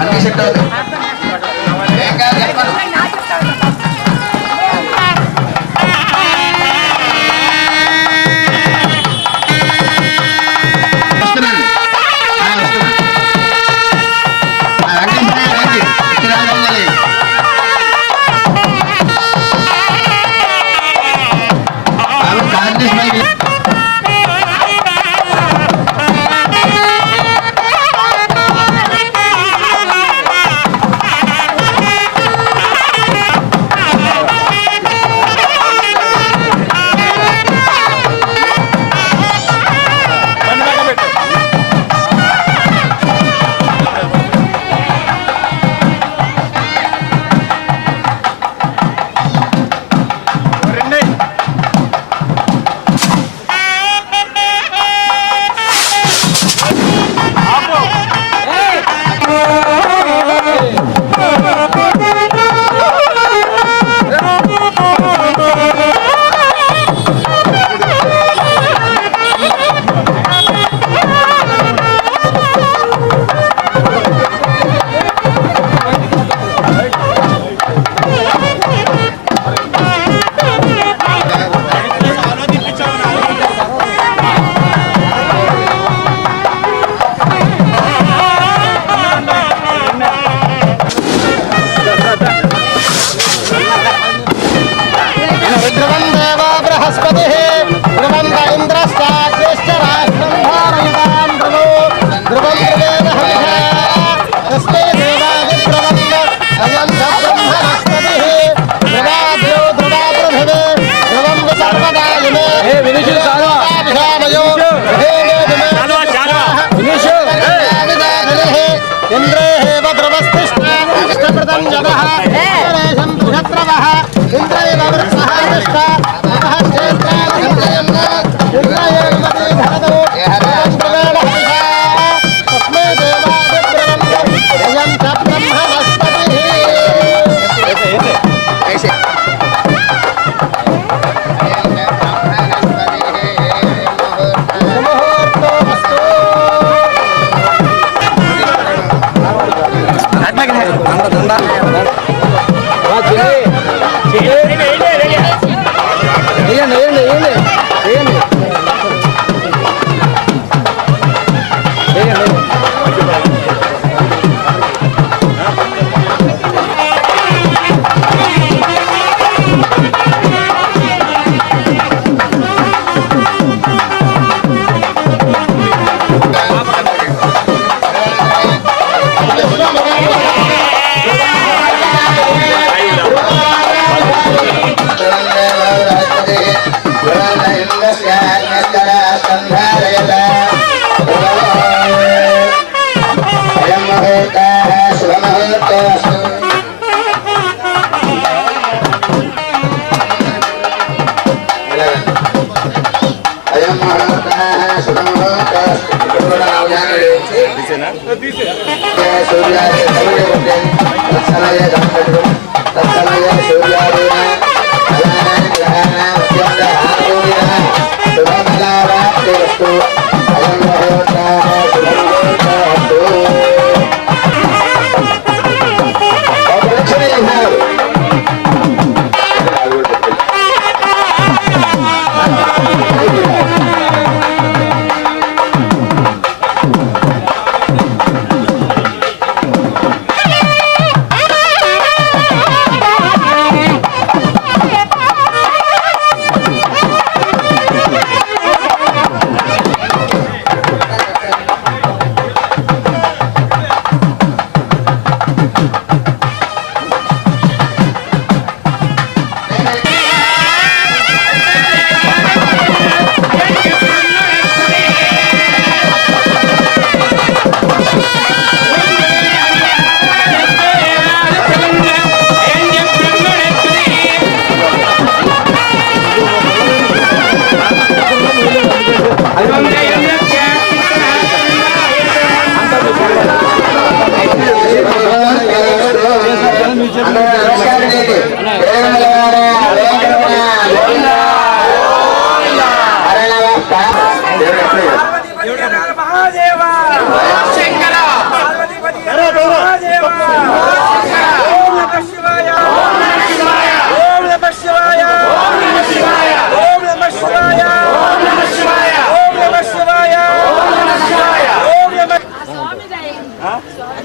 అన్ని సెట్ అవుతాయి. ఏం కాదు చెప్పాలి.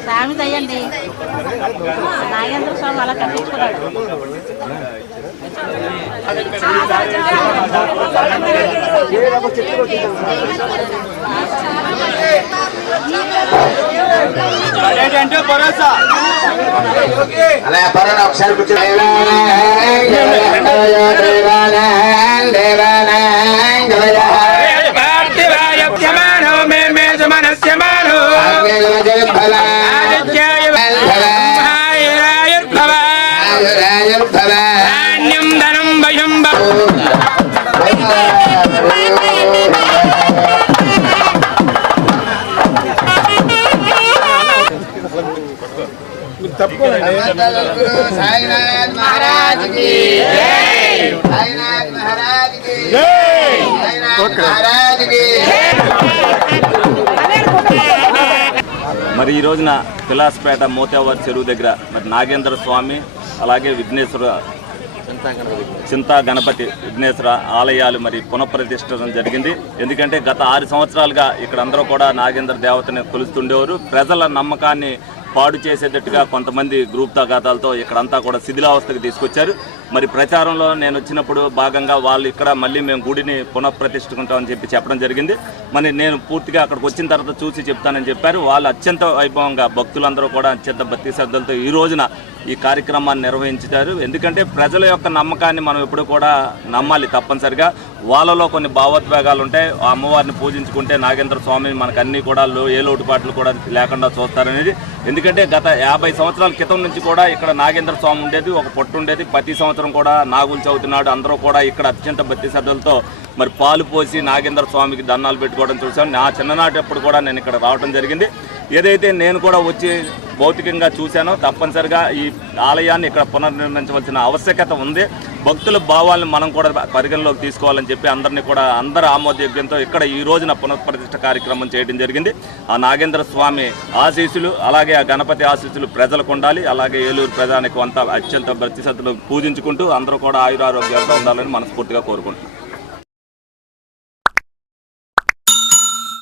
స్వామి దయ్యండి. నాగేంద్ర స్వామి అలా కట్టించుకున్నాడు. అలా పర్వాలేదు ఒకసారి కూర్చొని సాయినాథ్ మహారాజ్ కి జై, సాయినాథ్ మహారాజ్ కి జై, సాయినాథ్ మహారాజ్ కి మరి ఈ రోజున పిలాస్పేట మోతేవర్ చెరువు దగ్గర మరి నాగేంద్ర స్వామి అలాగే విఘ్నేశ్వర చింతా గణపతి విఘ్నేశ్వర ఆలయాలు మరి పునఃప్రతిష్ఠించడం జరిగింది. ఎందుకంటే గత 6 సంవత్సరాలుగా ఇక్కడ అందరూ కూడా నాగేంద్ర దేవతని కొలుస్తుండేవారు. ప్రజల నమ్మకాన్ని పాడు చేసేటట్టుగా కొంతమంది గ్రూప్ తగాదాలతో ఇక్కడంతా కూడా శిథిలావస్థకు తీసుకొచ్చారు. మరి ప్రచారంలో నేను వచ్చినప్పుడు భాగంగా వాళ్ళు ఇక్కడ మళ్ళీ మేము గుడిని పునఃప్రతిష్ఠించుకుంటామని చెప్పడం జరిగింది. మరి నేను పూర్తిగా అక్కడికి వచ్చిన తర్వాత చూసి చెప్తానని చెప్పారు. వాళ్ళు అత్యంత వైభవంగా భక్తులందరూ కూడా అత్యంత భక్తి శ్రద్ధలతో ఈ రోజున ఈ కార్యక్రమాన్ని నిర్వహించారు. ఎందుకంటే ప్రజల యొక్క నమ్మకాన్ని మనం ఎప్పుడు కూడా నమ్మాలి తప్పనిసరిగా. వాళ్ళలో కొన్ని భావోద్వేగాలు ఉంటాయి. ఆ అమ్మవారిని పూజించుకుంటే నాగేంద్ర స్వామిని మనకు అన్నీ కూడా ఏ లోటుపాట్లు కూడా లేకుండా చూస్తారనేది. ఎందుకంటే గత 50 సంవత్సరాల క్రితం నుంచి కూడా ఇక్కడ నాగేంద్ర స్వామి ఉండేది, ఒక పొట్టు ఉండేది. ప్రతి సంవత్సరం కూడా నాగుల చవితి నాడు అందరూ కూడా ఇక్కడ అత్యంత భక్తి శ్రద్ధలతో మరి పాలు పోసి నాగేంద్ర స్వామికి దండాలు పెట్టుకోవడం చూసాను. నా చిన్ననాటి అప్పుడు కూడా నేను ఇక్కడ రావడం జరిగింది. ఏదైతే నేను కూడా వచ్చి భౌతికంగా చూశానో తప్పనిసరిగా ఈ ఆలయాన్ని ఇక్కడ పునర్నిర్మించవలసిన ఆవశ్యకత ఉంది. భక్తుల భావాలను మనం కూడా పరిగణలోకి తీసుకోవాలని చెప్పి అందరి ఆమోదయోగ్యంతో ఇక్కడ ఈ రోజున పునఃప్రతిష్ఠ కార్యక్రమం చేయడం జరిగింది. ఆ నాగేంద్ర స్వామి ఆశీస్సులు అలాగే ఆ గణపతి ఆశీస్సులు ప్రజలకు ఉండాలి. అలాగే ఏలూరు ప్రజానికి అంతా అత్యంత భక్తి శ్రద్ధలు పూజించుకుంటూ అందరూ కూడా ఆయురారోగ్యాలతో ఉండాలని మనస్ఫూర్తిగా కోరుకుంటున్నాం.